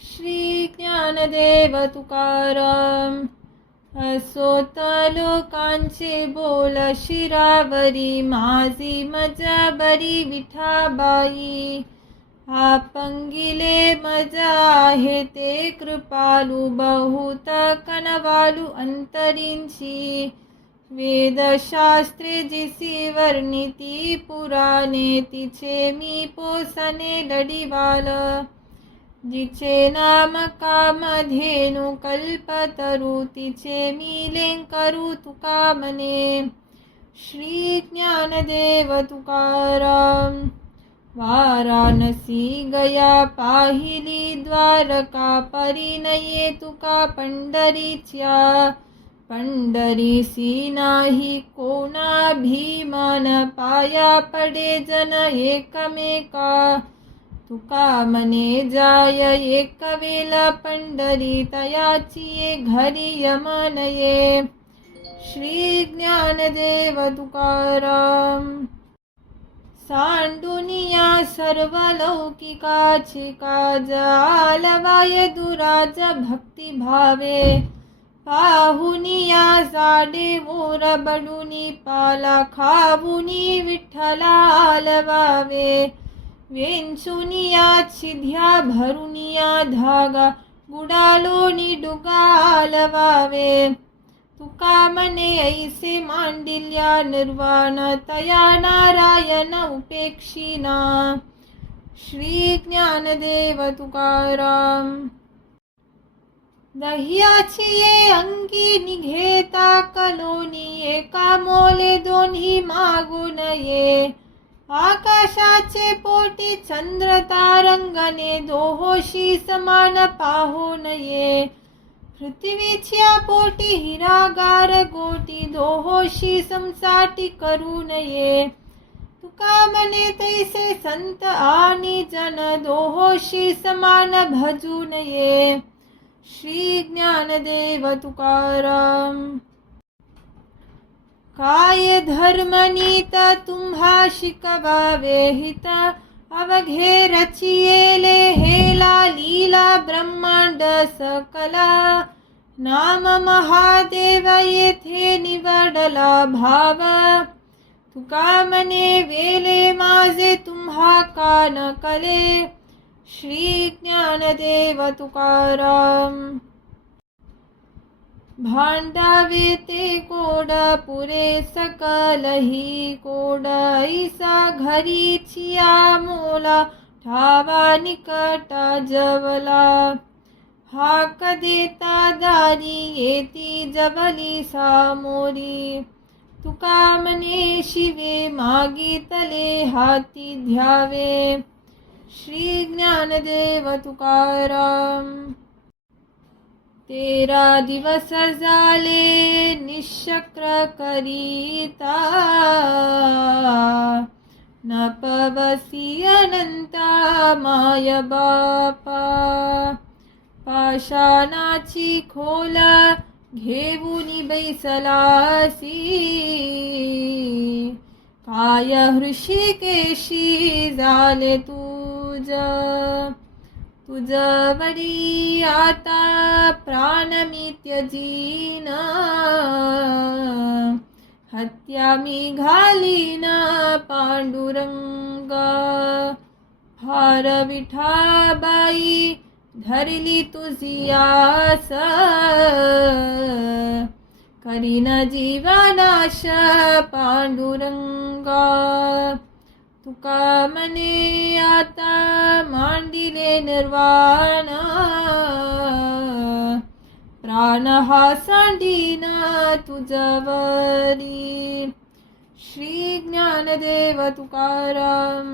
श्री ज्ञानदेव तुकाराम. असोत लोकांचे बोल शिरावरी, माझी मजा बरी विठाबाई. आपंगिले मजा आहे ते कृपालू, बहुत कनवालू अंतरींची. वेदशास्त्रे जिसी वर्णिती पुराणे, तिचे मी पोसणे लढिवाल. जिचे नाम कामधेनु कल्पतरू, तिचे मी लेंकरू तुका म्हणे. श्री ज्ञानदेव तुकाराम. वाराणसी गया पाहिली द्वारका, परिणये तुका पंढरीच्या. पंढरीसी नाही कोणाभिमान, पाया पडे जन एकमेका. तुका म्हणे जाय एक वेला पंढरी, तयाची घरी यमनये. श्री ज्ञानदेव तुकाराम. सांडुनिया सर्व लौकिकाची काज, आलवाय दुराज भक्ती भावे. पाहुनिया साडे मोर बडुनी, पाला खाऊनी विठ्ठला आलवावे. वेंचुनिया छिध्या भरुनिया धागा, बुडालोनी डुगा आलवावे. तुका म्हणे ऐसे मांडिल्या निर्वाण, तया नारायण उपेक्षिना. श्री ज्ञानदेव तुकाराम. दह्याची ये अंगी निघेता कलोनी, एका मोले दोन्ही मागू नये. आकाशाचे पोटी चंद्र तारंगणे, दोहोशी समान पाहू नये. पृथ्वीच्या पोटी हिरागार गोटी, दोहोशी समसाटी करू नये. तुका म्हणे तैसे संत आणि जन, दोहोशी समान भजू नये. श्री ज्ञानदेव तुकाराम. काय धर्मनीत तुम्हा शिकवावे हित, अवघे रचियेले हेला लीला ब्रह्मांड सकला. नाम महादेव येथे निवडला भाव, तुका म्हणे वेले माझे तुम्हा कान कले. श्री ज्ञानदेव तुकाराम. भांडावे ते कोड पुरे सकलही, कोड ऐसा घरीचिया मोला. ठावा निकटा जवला, हाक देता दारी येती जवली सामोरी. तुका म्हणे शिवे मागितले हाती ध्यावे. श्री ज्ञानदेव तुकाराम. 13 दिवस झाले निशक्र करीता, न पवसी अनंता माय बापा. पाषाणाची खोल घेऊनी बैसलासी, काय हृषिकेशी झाले तुझ. तुझवरी आता प्राणमी त्यजीन, हत्या मी घालीन पांडुरंगा. फार विठाबाई धरली तुझी आस, करीन जीवनाश पांडुरंगा. तुका म्हणे आता मांडिले निर्वाण, प्राण हा सांडीन तुझवरी. श्री ज्ञानदेव तुकाराम.